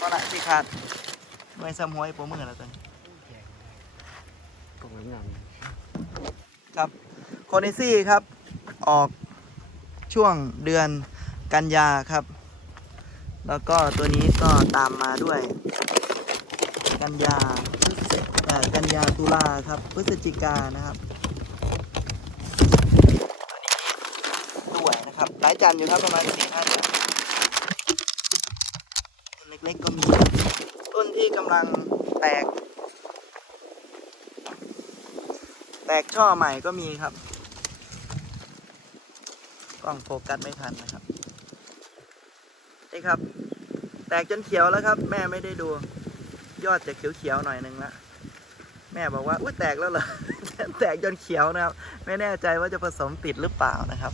พอละที่ขาดหน่วยซ้ำหวยโปรมือแล้วตัวนี้ตรงนั้นงามครับโคเนซี่ครับ ออกช่วงเดือนกันยาครับ แล้วก็ตัวนี้ก็ตามมาด้วย กันยาพฤศเอ่อกันยาตุลาครับ พฤศจิกานะครับตัวนี้ด้วยนะครับ หลายจันทร์อยู่ครับประมาณสี่ห้าจันทร์ต้น เล็กๆ ก็มี ต้นที่กำลังแตก แตกช่อใหม่ก็มีครับ กล้องโฟกัสไม่ทันนะครับ นี่ครับ แตกจนเขียวแล้วครับ แม่ไม่ได้ดู ยอดจะเขียวๆหน่อยนึงละแม่บอกว่าอุ้ยแตกแล้วเหรอ แตกจนเขียวนะครับ ไม่แน่ใจว่าจะผสมติดหรือเปล่านะครับ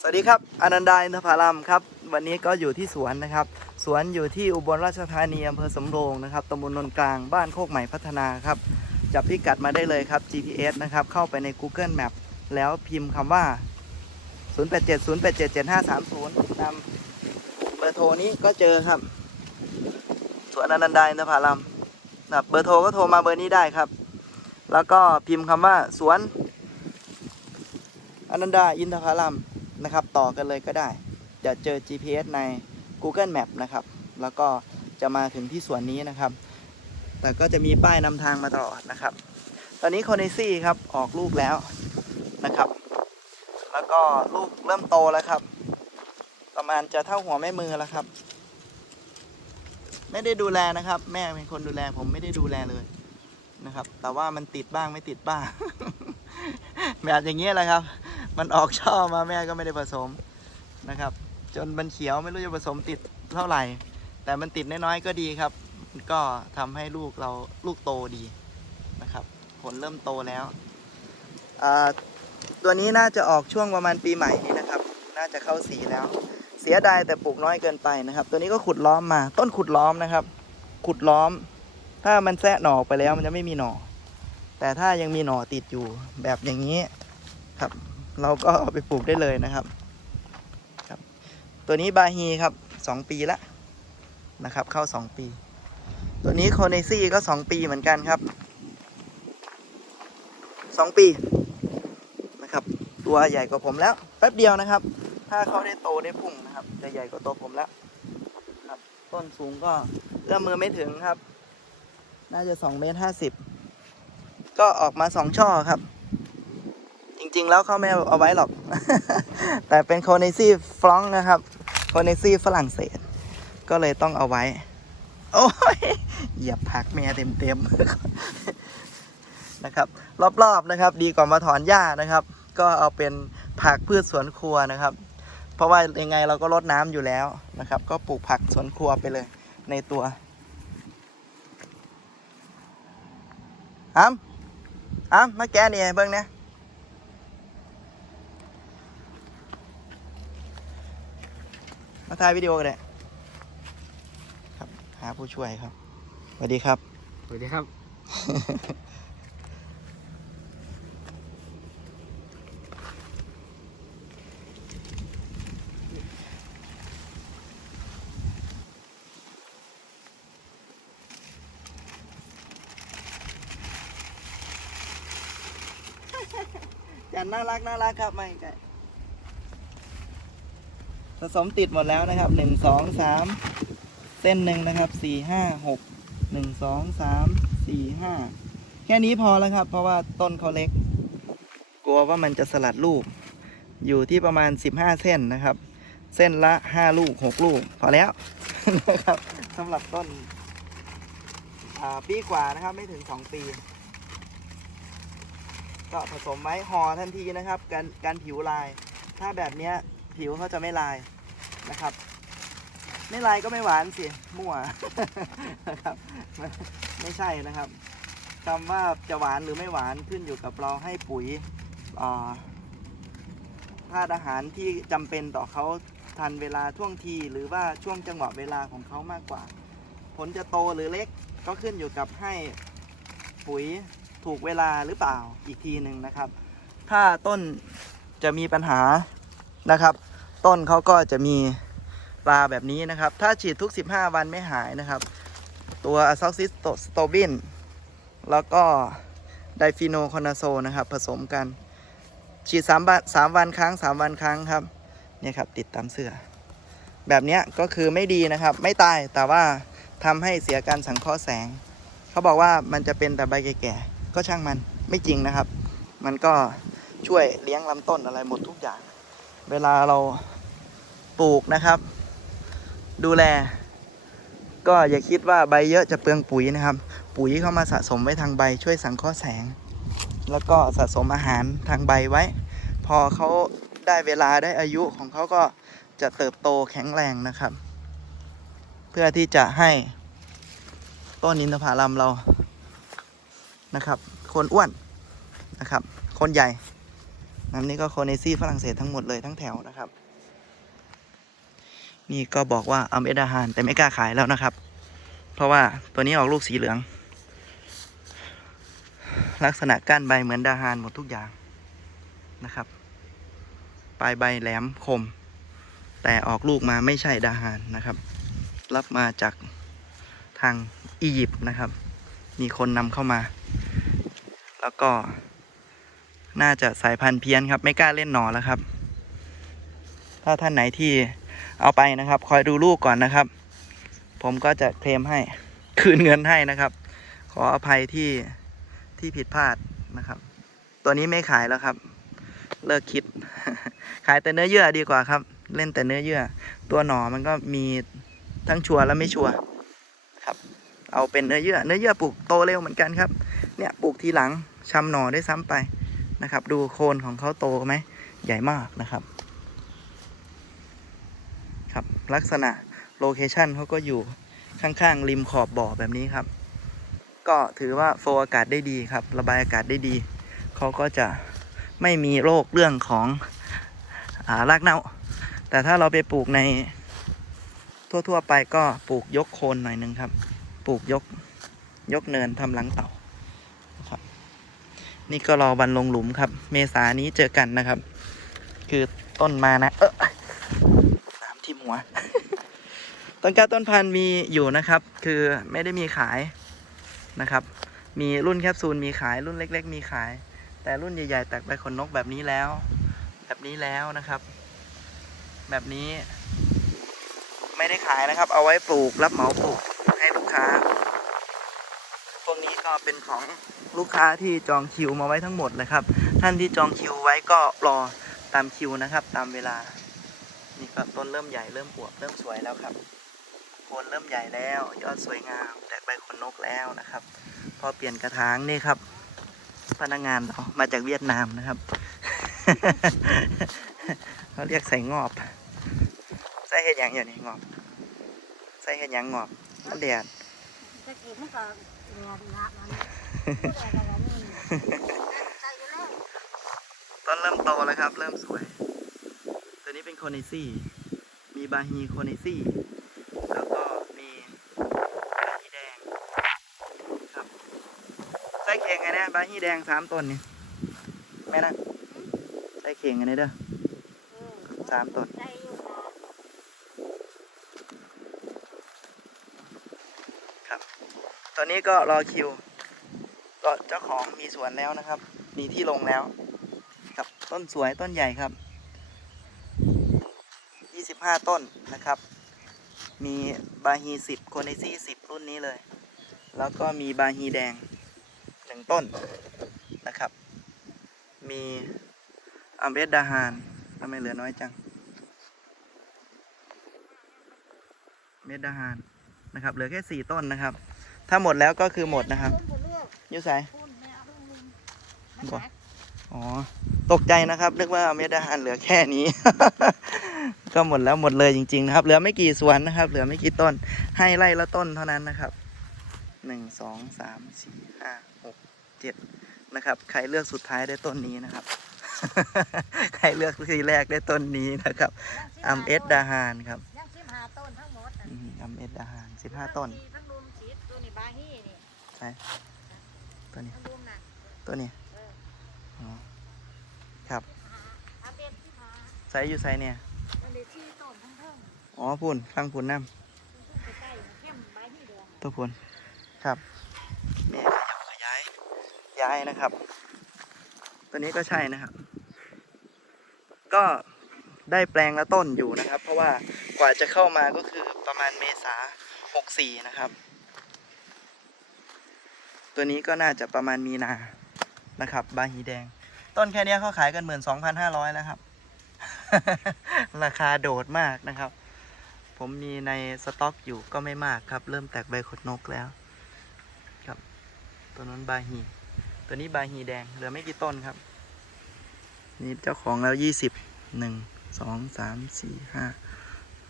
สวัสดีครับ อนันดาอินทผลัมครับ วันนี้ก็อยู่ที่สวนนะครับ สวนอยู่ที่อุบลราชธานีอำเภอสำโรงนะครับตำบลนนกลางบ้านโคกใหม่พัฒนาครับจับพิกัดมาได้เลยครับ GPS นะครับ เข้าไปใน Google Map แล้วพิมพ์คำว่า 0870877530 ตามเบอร์โทรนี้ก็เจอครับ สวนอนันดาอินทผลัมนะเบอร์โทรก็โทรมาเบอร์นี้ได้ครับ แล้วก็พิมพ์คำว่าสวนอนันดาอินทผลัมนะครับ ต่อกันเลยก็ได้ จะเจอ GPS ใน Google Map นะครับ แล้วก็จะมาถึงที่สวนนี้นะครับ แต่ก็จะมีป้ายนำทางมาตลอดนะครับ ตอนนี้โคเนซี่ครับออกลูกแล้วนะครับ แล้วก็ลูกเริ่มโตแล้วครับ ประมาณจะเท่าหัวแม่มือแล้วครับ ไม่ได้ดูแลนะครับ แม่เป็นคนดูแลผมไม่ได้ดูแลเลยนะครับ แต่ว่ามันติดบ้างไม่ติดบ้าง แบบอย่างเงี้ยแหละครับ มันออกช่อมาแม่ก็ไม่ได้ผสมนะครับ จนมันเขียวไม่รู้จะผสมติดเท่าไหร่ แต่มันติดน้อยๆก็ดีครับ ก็ทำให้ลูกเราลูกโตดีนะครับ ผลเริ่มโตแล้ว ตัวนี้น่าจะออกช่วงประมาณปีใหม่นี้นะครับ น่าจะเข้าสีแล้ว เสียดายแต่ปลูกน้อยเกินไปนะครับ ตัวนี้ก็ขุดล้อมมา ต้นขุดล้อมนะครับ ขุดล้อม ถ้ามันแซะหน่อไปแล้วมันจะไม่มีหน่อ แต่ถ้ายังมีหน่อติดอยู่แบบอย่างนี้ครับ เราก็เอาไปปลูกได้เลยนะครับ ตัวนี้บาฮีครับสองปีละนะครับ เข้าสองปี ตัวนี้โคเนซี่ก็สองปีเหมือนกันครับสองปีนะครับ ตัวใหญ่กว่าผมแล้ว แป๊บเดียวนะครับ ถ้าเขาได้โตได้พุ่งนะครับจะใหญ่กว่าตัวผมแล้วครับ ต้นสูงก็เอื้อมมือไม่ถึงครับ น่าจะสองเมตรห้าสิบก็ออกมาสองช่อครับ ริง ๆ แล้วเขาไม่เอาไว้หรอก แต่เป็นโคเนซี่ฟลองนะครับโคเนซี่ฝรั่งเศส ก็เลยต้องเอาไว้ โอ้ยเหยียบผักแม่เต็มๆนะครับ รอบๆนะครับ ดีกว่ามาถอนหญ้านะครับ ก็เอาเป็นผักพืชสวนครัวนะครับ เพราะว่ายังไงเราก็รดน้ำอยู่แล้วนะครับ ก็ปลูกผักสวนครัวไปเลยในตัวอ้ำอ้ำมาแกนี่ให้เบิ้งเนี่ย มาถ่ายวิดีโอกันเลยครับ หาผู้ช่วยครับสวัสดีครับ สวัสดีครับ จันน่ารักน่ารักครับไม่ไก่ ผสมติดหมดแล้วนะครับหนึ่งสองสามเส้นหนึ่งนะครับสี่ห้าหกหนึ่งสองสามสี่ห้าแค่นี้พอแล้วครับ เพราะว่าต้นเขาเล็ก กลัวว่ามันจะสลัดลูก อยู่ที่ประมาณสิบห้าเส้นนะครับ เส้นละห้าลูกหกลูก พอแล้วนะครับสำหรับต้นปีกว่านะครับไม่ถึงสองปีก็ผสมไว้ห่อทันทีนะครับการการผิวลาย ถ้าแบบเนี้ย ผิวเขาจะไม่ลายนะครับ ไม่ลายก็ไม่หวานสิมั่วนะครับไม่ใช่นะครับคำว่าจะหวานหรือไม่หวานขึ้นอยู่กับเราให้ปุ๋ยธาตุอาหารที่จำเป็นต่อเขาทันเวลาท่วงทีหรือว่าช่วงจังหวะเวลาของเขามากกว่า ผลจะโตหรือเล็กก็ขึ้นอยู่กับให้ปุ๋ยถูกเวลาหรือเปล่าอีกทีหนึ่งนะครับ ถ้าต้นจะมีปัญหา นะครับ ต้นเขาก็จะมีปลาแบบนี้นะครับ ถ้าฉีดทุก 15 วันไม่หายนะครับ ตัวอะซอกซิสโตบินแล้วก็ไดฟิโนคอนาโซนะครับ ผสมกัน ฉีด3วัน3วันครั้ง 3 วันครั้งครับเนี่ยครับติดตามเสื้อ แบบนี้ก็คือไม่ดีนะครับ ไม่ตายแต่ว่าทำให้เสียการสังเคราะห์แสง เขาบอกว่ามันจะเป็นแต่ใบแก่ๆก็ช่างมันไม่จริงนะครับ มันก็ช่วยเลี้ยงลำต้นอะไรหมดทุกอย่าง เวลาเราปลูกนะครับ ดูแล ก็อย่าคิดว่าใบเยอะจะเปลืองปุ๋ยนะครับ ปุ๋ยเข้ามาสะสมไว้ทางใบช่วยสังเคราะห์แสง แล้วก็สะสมอาหารทางใบไว้ พอเขาได้เวลาได้อายุของเขาก็จะเติบโตแข็งแรงนะครับ เพื่อที่จะให้ต้นอินทผลัมเรานะครับ คนอ้วนนะครับ คนใหญ่ นั่นนี่ก็โคเนซี่ฝรั่งเศสทั้งหมดเลยทั้งแถวนะครับ นี่ก็บอกว่าเอาเมดาหารแต่ไม่กล้าขายแล้วนะครับ เพราะว่าตัวนี้ออกลูกสีเหลือง ลักษณะก้านใบเหมือนดาหานหมดทุกอย่างนะครับ ปลายใบแหลมคม แต่ออกลูกมาไม่ใช่ดาหานนะครับ รับมาจากทางอียิปต์นะครับ มีคนนำเข้ามา แล้วก็ น่าจะสายพันธุ์เพี้ยนครับ ไม่กล้าเล่นหนอแล้วครับ ถ้าท่านไหนที่เอาไปนะครับ คอยดูลูกก่อนนะครับ ผมก็จะเคลมให้คืนเงินให้นะครับ ขออภัยที่ที่ผิดพลาดนะครับ ตัวนี้ไม่ขายแล้วครับ เลิกคิด ขายแต่เนื้อเยื่อดีกว่าครับ เล่นแต่เนื้อเยื่อ ตัวหนอมันก็มีทั้งชัวร์และไม่ชัวร์ครับ เอาเป็นเนื้อเยื่อ เนื้อเยื่อปลูกโตเร็วเหมือนกันครับ เนี่ยปลูกทีหลังชำหน่อได้ซ้ำไป นะครับ ดูโคนของเขาโตไหมใหญ่มากนะครับ ครับลักษณะโลเคชันเขาก็อยู่ข้างๆริมขอบบ่อแบบนี้ครับ ก็ถือว่าโฟอากาศได้ดีครับ ระบายอากาศได้ดี เขาก็จะไม่มีโรคเรื่องของอารากเน่า แต่ถ้าเราไปปลูกในทั่ว ๆ ไปก็ปลูกยกโคนหน่อยนึงครับ ปลูกยกยกเนินทำหลังเต่า นี่ก็รอวันลงหลุมครับ เมษานี้เจอกันนะครับ คือต้นมานะ เออน้ำที่หัว ต้นกล้าต้นพันธุ์มีอยู่นะครับ คือไม่ได้มีขายนะครับ มีรุ่นแคปซูลมีขายรุ่นเล็ก ๆ มีขาย แต่รุ่นใหญ่ๆแตกใบขนนกแบบนี้แล้ว แบบนี้แล้วนะครับ แบบนี้ ไม่ได้ขายนะครับ เอาไว้ปลูกรับเหมาปลูกให้ลูกค้า พวกนี้ก็เป็นของ ลูกค้าที่จองคิวมาไว้ทั้งหมดเลยครับ ท่านที่จองคิวไว้ก็รอตามคิวนะครับ ตามเวลา นี่ก็ต้นเริ่มใหญ่เริ่มอวบเริ่มสวยแล้วครับโคนเริ่มใหญ่แล้ว ยอดสวยงามแตกใบขนนกแล้วนะครับ พอเปลี่ยนกระถางนี่ครับ พนักงานเรามาจากเวียดนามนะครับเขาเรียกใส่งอบใส่เห็ดหยังอยู่นี่งอบ ใส่เห็ดหยังงอบมันแดดตะกี้มันก็เรียนละมัน ผู้ใดก็ว่านี่ใส่อยู่แล้วต้นเริ่มโตแล้วครับ เริ่มสวย ตัวนี้เป็นโคเนซี่ มีบาฮีโคเนซี่ แล้วก็มีบาฮีแดงครับใส่เข่งไงเนี่ยบาฮีแดงสามต้นนี่แม่นะใส่เข่งไงเด้อสามต้นใส่อยู่นะตอนนี้ก็รอคิว ก็เจ้าของมีสวนแล้วนะครับ มีที่ลงแล้ว ครับต้นสวยต้นใหญ่ครับ 25 ต้นนะครับ มีบาฮี10โคเนซี่10รุ่นนี้เลย แล้วก็มีบาฮีแดงหนึ่งต้นนะครับ มีอัมเบสดาฮานทำไมเหลือน้อยจังเมดดาฮานนะครับ เหลือแค่4ต้นนะครับ ถ้าหมดแล้วก็คือหมดนะครับ อกอยูไสพูดแม่เอาเพิ่นลืมมันบ่หนักอ๋อ ตกใจนะครับ นึกว่าเม็ดอาหารเหลือแค่นี้ ก็หมดแล้วหมดเลยจริง ๆ นะครับ เหลือไม่กี่สวนนะครับ เหลือไม่กี่ต้น ให้ไร่ละต้นเท่านั้นนะครับหนึ่งสองสามสี่ห้าหกเจ็ดนะครับ ใครเลือกสุดท้ายได้ต้นนี้นะครับ ใครเลือกทีแรกได้ต้นนี้นะครับอัมเอสดาฮานครับยังสิบห้าต้นทั้งหมดน่ะอืมอัมเอสดาฮานสิบห้าต้นทั้งรุมสีตัวนี้บาฮีนี่ใช่ ตัวนี้ทั้งรุมน่ะตัวนี้เอออ๋อครับอาเบ็ดสิบห้าไซส์อยู่ไซส์เนี่ยมันได้สี่ต้นทั้งเทิงออ๋อพุ่นฟังพุ่นน้ใกล้ๆเข้มใบที่แดงำตัวพุ่นครับแม่ขยับขยายย้ายนะครับ ตัวนี้ก็ใช่นะครับ ก็ได้แปลงละต้นอยู่นะครับ เพราะว่ากว่าจะเข้ามาก็คือประมาณเมษาหกสี่นะครับ ตัวนี้ก็น่าจะประมาณมีนานะครับ บาฮีแดง ต้นแค่เนี้ยเขาขายกันหมื่นสองพันห้าร้อยแล้วครับ ราคาโดดมากนะครับ ผมมีในสต็อกอยู่ก็ไม่มากครับ เริ่มแตกใบขดนกแล้ว ครับ ตัวนั้นบาฮีตัวนี้บาฮีแดง เหลือไม่กี่ต้นครับ นี่เจ้าของแล้วยี่สิบหนึ่งสองสามสี่ห้า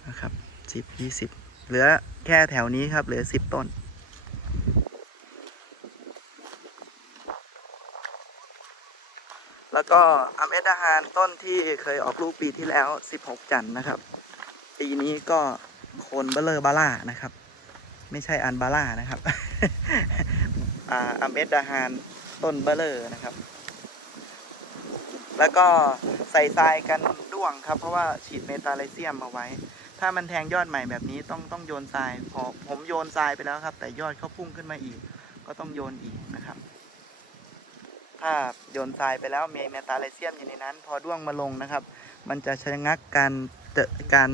นะครับสิบยี่สิบเหลือแค่แถวนี้ครับ เหลือสิบต้น แล้ว ก็อัมเอดาฮานต้นที่เคยออกลูกปีที่แล้ว 16 จันทร์นะครับ ปีนี้ก็โคนเบลเลอร์บาร่านะครับ ไม่ใช่อันบาร่านะครับอัมเอดาฮานต้นเบลเลอร์นะครับ แล้วก็ใส่ทรายกันด้วงครับ เพราะว่าฉีดเมตาไลเซียมมาไว้ ถ้ามันแทงยอดใหม่แบบนี้ต้องต้องโยนทรายพอผมโยนทรายไปแล้วครับ แต่ยอดเขาพุ่งขึ้นมาอีก ก็ต้องโยนอีก นะครับถ้าโยนทรายไปแล้วมีเมตาไลเซียมอยู่ในนั้น พอด้วงมาลงนะครับ มันจะชะงักการเตอะการ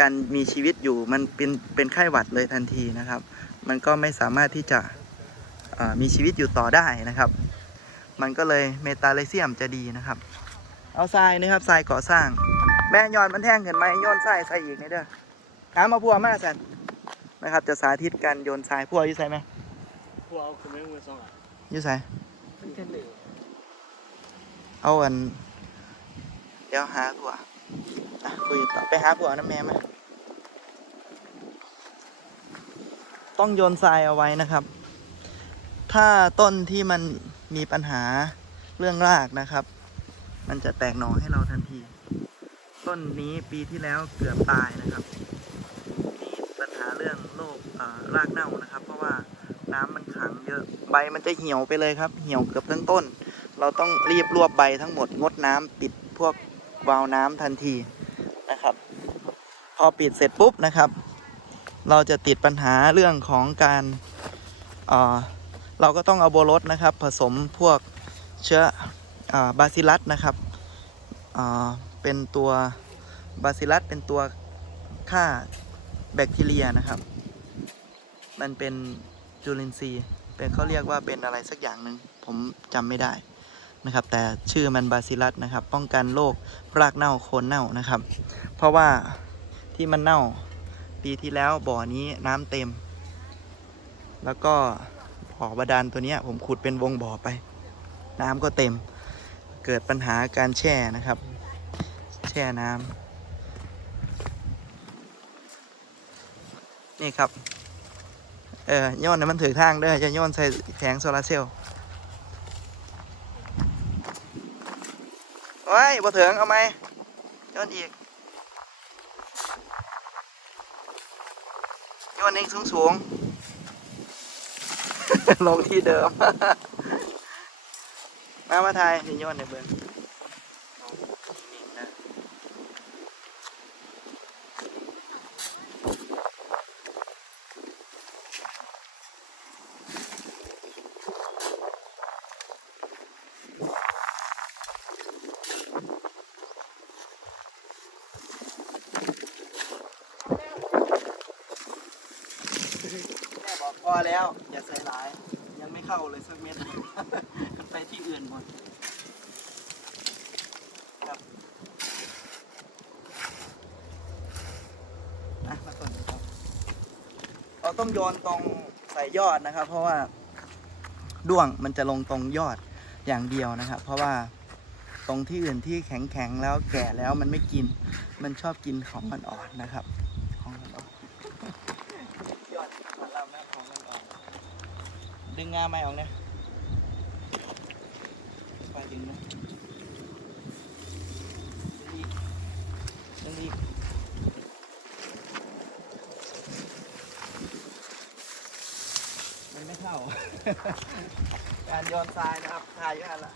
การมีชีวิตอยู่มันเป็นเป็นไข้หวัดเลยทันทีนะครับ มันก็ไม่สามารถที่จะเอ่อมีชีวิตอยู่ต่อได้นะครับ มันก็เลยเมตาไลเซียมจะดีนะครับ เอาทรายนะครับทรายก่อสร้าง แม่ย้อนมันแท่งเห็นไหมโยนทรายใส่อีกนี่เด้อหามาพัวมาสันนะครับ จะสาธิตการโยนทรายพัวอยู่ใส่ไหมพวกเอาคือไม่มือสองอะอยู่ใส่ เป็นแค่หนึ่งเอาอัน เดี๋ยวหาผัวอะคุยต่อไปหาผัวน้ำแม่มาต้องโยนทรายเอาไว้นะครับ ถ้าต้นที่มันมีปัญหาเรื่องรากนะครับ มันจะแตกหน่อให้เราทันที ต้นนี้ปีที่แล้วเกือบตายนะครับ มีปัญหาเรื่องโรครากเน่านะครับ เพราะว่า น้ำมันขังเยอะใบมันจะเหี่ยวไปเลยครับ เหี่ยวเกือบทั้งต้น เราต้องรีบรวบใบทั้งหมดงดน้ำปิดพวกวาล์วน้ำทันทีนะครับ พอปิดเสร็จปุ๊บนะครับ เราจะติดปัญหาเรื่องของการเเราก็ต้องเอาโบรสนะครับ ผสมพวกเชื้อบาซิลัสนะครับเป็นตัวบาซิลัสเป็นตัวฆ่าแบคทีเรียนะครับ มันเป็น จุลินทรีย์เป็นเขาเรียกว่าเป็นอะไรสักอย่างหนึ่งผมจำไม่ได้นะครับ แต่ชื่อมันบาซิลัสนะครับ ป้องกันโรครากเน่าโคนเน่านะครับ เพราะว่าที่มันเน่าปีที่แล้วบ่อนี้น้ำเต็ม แล้วก็บ่อบาดาลตัวนี้ผมขุดเป็นวงบ่อไป น้ำก็เต็ม เกิดปัญหาการแช่นะครับ แช่น้ำนี่ครับ เออย้อนนะมันถือทางเด้อจะย้อนใส่แผงโซลาเซลล์โอ้ยบ่ถึงเอาไหมย้อนอีกย้อนเองสูงสูงลงที่เดิม มามาไทยนี่ย้อนในเบิ้งนี่นะ แม่บอกพอ แล้ว อย่าใส่หลาย ยังไม่เข้าเลยสักเม็ดไปที่อื่นหมดครับอะมาต้นครับเราต้องโยนตรงใส่ยอดนะครับ เพราะว่าด้วงมันจะลงตรงยอดอย่างเดียวนะครับ เพราะว่าตรงที่อื่นที่แข็งๆแล้วแก่แล้วมันไม่กิน มันชอบกินของมันอ่อนนะครับ ของมันอ่อน ยอดมาลำหน้าของมันออก ดึงงาไม่ออกเนี่ยไปดึงนะดึงอีกดึงอีกมันไม่เข้า การโยนทรายนะครับทายเยอะละ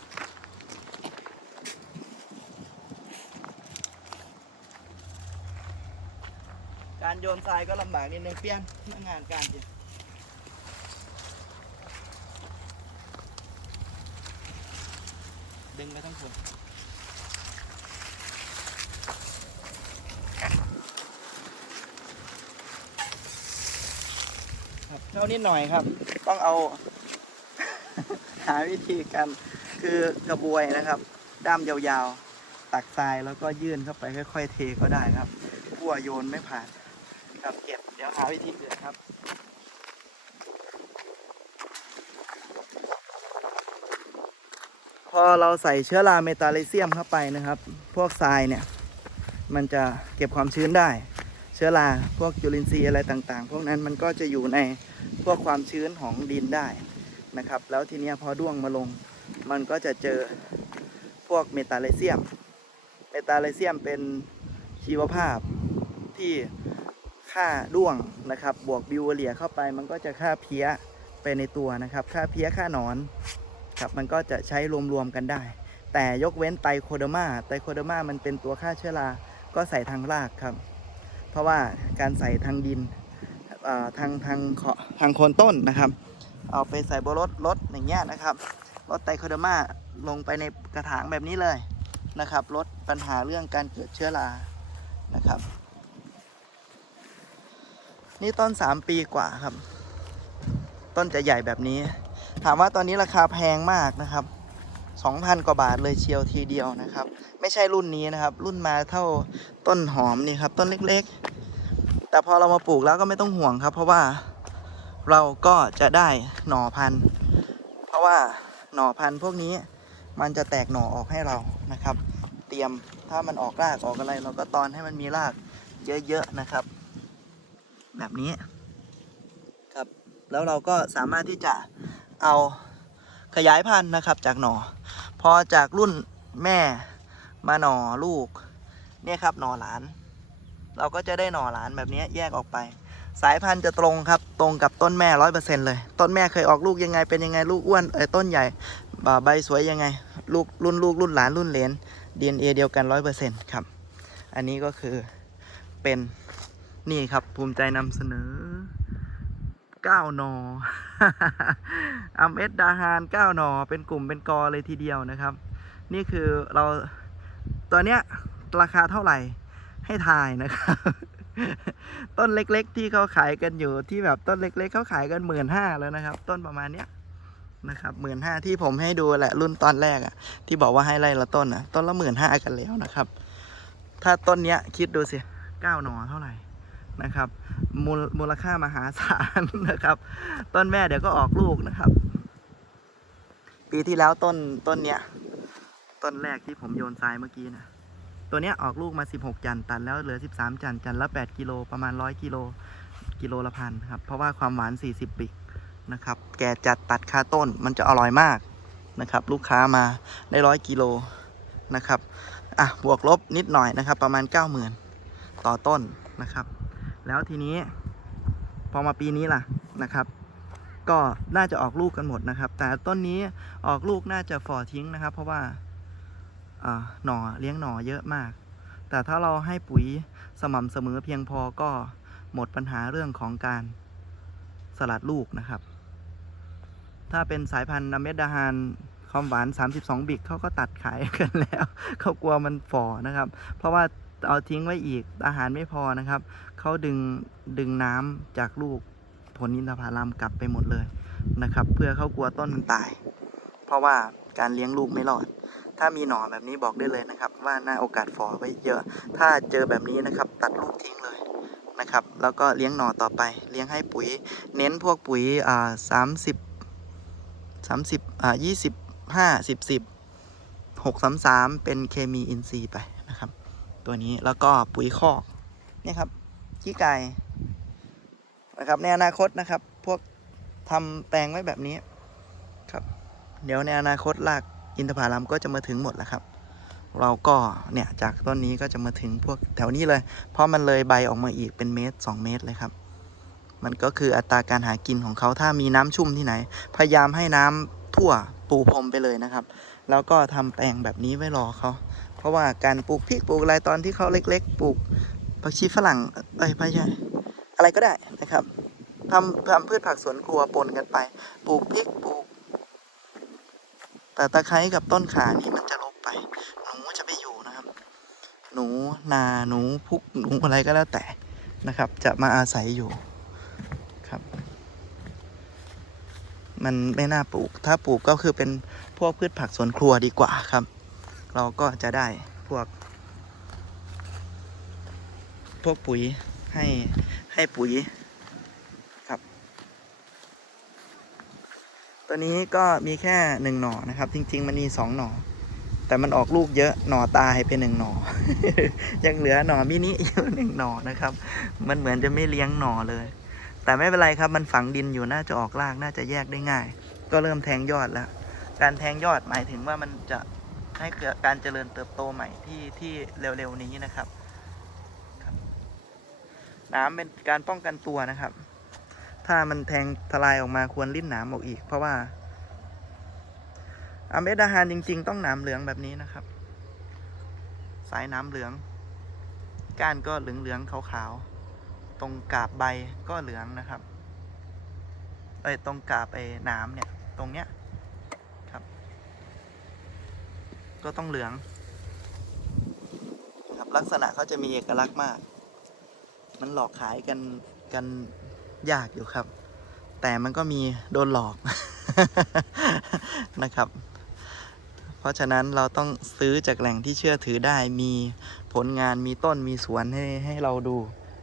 การโยนทรายก็ลำบากนิดนึงเปลี่ยนงานการจิดึงไปทั้งคน ครับเท่านิดหน่อยครับ ต้องเอา หาวิธีการคือกระบวยนะครับด้ามยาวๆ ตักทรายแล้วก็ยื่นเข้าไปค่อย ๆ เทก็ได้ครับพั่วโยนไม่ผ่านครับเก็บเดี๋ยวหาวิธีอื่นครับพอเราใส่เชื้อราเมตาลิเซียมเข้าไปนะครับ พวกทรายเนี่ย มันจะเก็บความชื้นได้ เชื้อราพวกจุลินทรีย์อะไรต่างๆ พวกนั้นมันก็จะอยู่ในพวกความชื้นของดินได้นะครับ แล้วทีนี้พอด้วงมาลง มันก็จะเจอพวกเมตาลิเซียม เมตาลิเซียมเป็นชีวภาพที่ฆ่าด้วงนะครับ บวกบิวเรียเข้าไป มันก็จะฆ่าเพี้ยไปในตัวนะครับฆ่าเพี้ยฆ่าหนอนครับมันก็จะใช้รวมๆกันได้ แต่ยกเว้นไตโคเดมาไตโคเดมามันเป็นตัวฆ่าเชื้อรา ก็ใส่ทางรากครับ ราะว่าการใส่ทางดินทางทางขทางโคนต้นนะครับ เอาไปใส่บนรถรถอย่างเงี้ยนะครับรถไตโคเดอร์มาลงไปในกระถางแบบนี้เลยนะครับลดปัญหาเรื่องการเกิดเชื้อรานะครับ นี่ต้น 3 ปีกว่าครับ ต้นจะใหญ่แบบนี้ ถามว่าตอนนี้ราคาแพงมากนะครับ 2,000 กว่าบาทเลยเชียวทีเดียวนะครับ ไม่ใช่รุ่นนี้นะครับ รุ่นมาเท่าต้นหอมนี่ครับ ต้นเล็กๆ แต่พอเรามาปลูกแล้วก็ไม่ต้องห่วงครับ เพราะว่าเราก็จะได้หน่อพันธุ์ เพราะว่าหน่อพันธุ์พวกนี้มันจะแตกหน่อออกให้เรานะครับ เตรียมถ้ามันออกรากออกอะไร เราก็ตอนให้มันมีรากเยอะๆนะครับ แบบนี้ครับ แล้วเราก็สามารถที่จะเอา ขยายพันธุ์นะครับจากหน่อพอจากรุ่นแม่มาหน่อลูกเนี่ยครับหน่อหลาน เราก็จะได้หน่อหลานแบบนี้แยกออกไป สายพันธุ์จะตรงครับตรงกับต้นแม่ร้อยเปอร์เซ็นเลย ต้นแม่เคยออกลูกยังไงเป็นยังไงลูกอ้วนเออต้นใหญ่บ่าใบสวยยังไง ลูกรุ่นลูกรุ่นหลานรุ่นเลน DNA เดียวกันร้อยเปอร์เซ็นครับ อันนี้ก็คือเป็นนี่ครับภูมิใจนำเสนอ 9นออัมเอสดาฮาน9นอเป็นกลุ่มเป็นกอเลยทีเดียวนะครับ นี่คือเราตัวเนี้ยราคาเท่าไหร่ให้ทายนะครับ ต้นเล็กๆ ที่เขาขายกันอยู่ที่แบบต้นเล็ก ๆเขาขายกันหมื่นห้าแล้วนะครับ ต้นประมาณเนี้ยนะครับหมื่นห้าที่ผมให้ดูแหละรุ่นตอนแรกอะที่บอกว่าให้ไล่ละต้นอะต้นละหมื่นห้ากันแล้วนะครับ ถ้าต้นเนี้ยคิดดูสิเก้าหนอเท่าไหร่ นะครับมูลมูลค่ามหาศาลนะครับ ต้นแม่เดี๋ยวก็ออกลูกนะครับ ปีที่แล้วต้นต้นเนี้ยต้นแรกที่ผมโยนทรายเมื่อกี้นะตัวเนี้ยออกลูกมา 16 จันตัดแล้วเหลือ 13 จันจันละ8กิโลประมาณ 100 กิโลกิโลละพันครับ เพราะว่าความหวาน 40บิกนะครับ แกจัดตัดคาต้นมันจะอร่อยมากนะครับ ลูกค้ามาได้ร้อยกิโลนะครับ อะ บวกลบนิดหน่อยนะครับ ประมาณ 90,000 ต่อต้นนะครับ แล้วทีนี้พอมาปีนี้ล่ะนะครับ ก็น่าจะออกลูกกันหมดนะครับ แต่ต้นนี้ออกลูกน่าจะฝ่อทิ้งนะครับ เพราะว่าหน่อเลี้ยงหน่อเยอะมาก แต่ถ้าเราให้ปุ๋ยสม่ำเสมอเพียงพอก็หมดปัญหาเรื่องของการสลัดลูกนะครับ ถ้าเป็นสายพันธุ์นเมดดาฮานความหวาน 32 บิกเขาก็ตัดขายกันแล้ว เขากลัวมันฝ่อนะครับ เพราะว่าเอาทิ้งไว้อีกอาหารไม่พอนะครับ เขาดึงดึงน้ำจากลูกผลอินทผลัมกลับไปหมดเลยนะครับ เพื่อเขากลัวต้นมันตาย เพราะว่าการเลี้ยงลูกไม่รอด ถ้ามีหน่อแบบนี้บอกได้เลยนะครับ ว่าน่าโอกาสฟอไว้เยอะ ถ้าเจอแบบนี้นะครับตัดลูกทิ้งเลยนะครับ แล้วก็เลี้ยงหน่อต่อไป เลี้ยงให้ปุ๋ย เน้นพวกปุ๋ยอ่าสามสิบสามสิบอ่ายี่สิบห้าสิบสิบหกสามสามเป็นเคมีอินทรีย์ไปนะครับ ตัวนี้แล้วก็ปุ๋ยคอกเนี่ยครับ ขี้ไก่นะครับในอนาคตนะครับ พวกทำแปลงไว้แบบนี้ครับ เดี๋ยวในอนาคตรากอินทผลัมก็จะมาถึงหมดแล้วครับ เราก็เนี่ยจากต้นนี้ก็จะมาถึงพวกแถวนี้เลย เพราะมันเลยใบออกมาอีกเป็นเมตร 2 เมตรเลยครับ มันก็คืออัตราการหากินของเขาถ้ามีน้ำชุ่มที่ไหน พยายามให้น้ำทั่วปูพรมไปเลยนะครับ แล้วก็ทำแปลงแบบนี้ไว้รอเขาเพราะว่าการปลูกพริกปลูกอะไรตอนที่เขาเล็ก ๆ ปลูก ผักชีฝรั่งเอ้ยไม่ใช่อะไรก็ได้นะครับทำทำพืชผักสวนครัวปนกันไป ปลูกพริกปลูก แต่ตะไคร้กับต้นขานี่มันจะลบไป หนูจะไปอยู่นะครับ หนูนาหนูพุกหนูอะไรก็แล้วแต่นะครับ จะมาอาศัยอยู่ครับ มันไม่น่าปลูก ถ้าปลูกก็คือเป็นพวกพืชผักสวนครัวดีกว่าครับ เราก็จะได้พวก พวกปุ๋ยให้ให้ปุ๋ยครับ ตัวนี้ก็มีแค่หนึ่งหน่อนะครับ จริง ๆ มันมีสองหน่อ แต่มันออกลูกเยอะหน่อตายไปหนึ่งหน่อ ยังเหลือหน่อมินิอยู่หนึ่งหน่อนะครับ มันเหมือนจะไม่เลี้ยงหน่อเลย แต่ไม่เป็นไรครับมันฝังดินอยู่น่าจะออกรากน่าจะแยกได้ง่าย ก็เริ่มแทงยอดแล้วการแทงยอดหมายถึงว่ามันจะให้เกิดการเจริญเติบโตใหม่ที่ที่เร็วๆนี้นะครับครับ น้ำเป็นการป้องกันตัวนะครับ ถ้ามันแทงทลายออกมาควรริ้นหนามออกอีก เพราะว่าอเมดอาหารจริง ๆ ต้องหนามเหลืองแบบนี้นะครับ สายหน้ำเหลือง ก้านก็เหลืองๆขาวๆตรงกาบใบก็เหลืองนะครับเอ้ตรงกาบไอ้หน้ำเนี่ย ตรงเนี้ยครับ ก็ต้องเหลือง ครับลักษณะเขาจะมีเอกลักษณ์มาก มันหลอกขายกันกันยากอยู่ครับ แต่มันก็มีโดนหลอกนะครับ เพราะฉะนั้นเราต้องซื้อจากแหล่งที่เชื่อถือได้มีผลงานมีต้นมีสวนให้ให้เราดู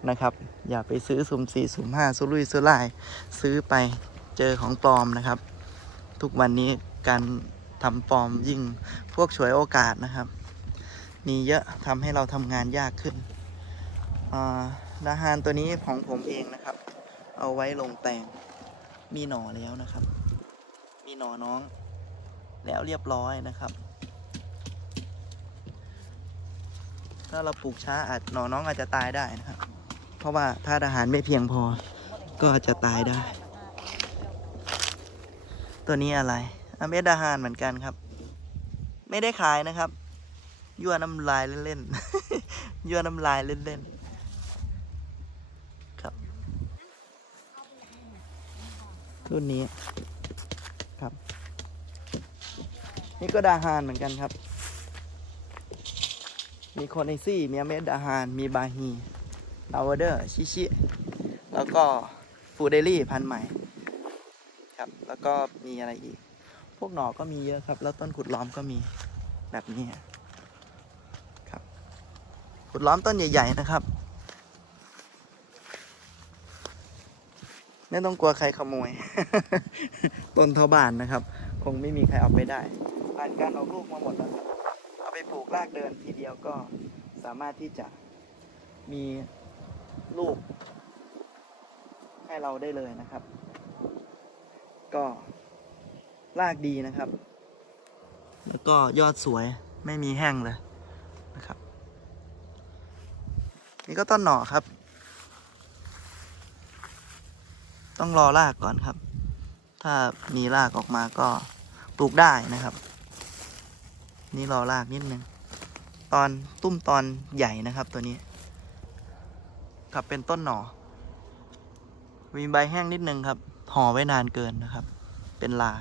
นะครับ อย่าไปซื้อสุ่มสี่สุ่มห้าสุรุ่ยสุร่าย ซื้อไปเจอของปลอมนะครับ ทุกวันนี้การทำปลอมยิ่งพวกฉวยโอกาสนะครับ มีเยอะทำให้เราทำงานยากขึ้นอ่า อาหารตัวนี้ของผมเองนะครับ เอาไว้ลงแตงมีหน่อแล้วนะครับ มีหน่อน้อง แล้วเรียบร้อยนะครับ ถ้าเราปลูกช้าอาจหน่อน้องอาจจะตายได้นะครับ เพราะว่าถ้าอาหารไม่เพียงพอ ก็อาจจะตายได้ ตัวนี้อะไรอเม็ดอาหารเหมือนกันครับ ไม่ได้ขายนะครับยั่วน้ำลายเล่นๆยั่วน้ำลายเล่นๆ ครับ รุ่นนี้ครับ นี่ก็ดาฮานเหมือนกันครับ มีโคเนซี่ มีอเมดดาฮาน มีบาฮีลาวเดอร์ ชิชิ แล้วก็ฟูเดลี่พันธุ์ใหม่ครับ แล้วก็มีอะไรอีก พวกหน่อก็มีเยอะครับ แล้วต้นขุดล้อมก็มีแบบนี้ครับ ขุดล้อมต้นใหญ่ ๆ นะครับ ไม่ต้องกลัวใครขโมย ต้นเท่าบ้านนะครับ คงไม่มีใครเอาไปได้ ผ่านการออกลูกมาหมดแล้วครับเอาไปปลูกรากเดินทีเดียวก็สามารถที่จะมีลูก ให้เราได้เลยนะครับ ก็รากดีนะครับ แล้วก็ยอดสวยไม่มีแห้งเลยนะครับ นี่ก็ต้นหน่อครับ ต้องรอรากก่อนครับ ถ้ามีรากออกมาก็ปลูกได้นะครับ นี่รอรากนิดนึงตอนตุ้มตอนใหญ่นะครับตัวนี้ ครับเป็นต้นหน่อมีใบแห้งนิดนึงครับห่อไว้นานเกินนะครับ เป็นลา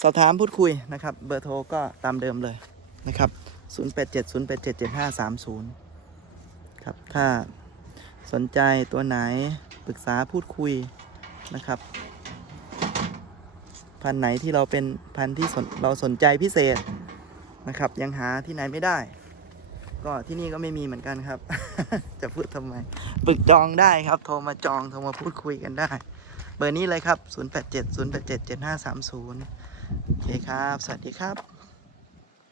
สอบถามพูดคุยนะครับ เบอร์โทรก็ตามเดิมเลยนะครับ 0870877530 ครับ ถ้า สนใจตัวไหนปรึกษาพูดคุยนะครับ พันไหนที่เราเป็นพันที่เราสนใจพิเศษนะครับ ยังหาที่ไหนไม่ได้ ก็ที่นี่ก็ไม่มีเหมือนกันครับ จะพูดทำไมปรึกจองได้ครับ โทรมาจองโทรมาพูดคุยกันได้ เบอร์นี้เลยครับ 087 087 7530 โอเคครับ สวัสดีครับ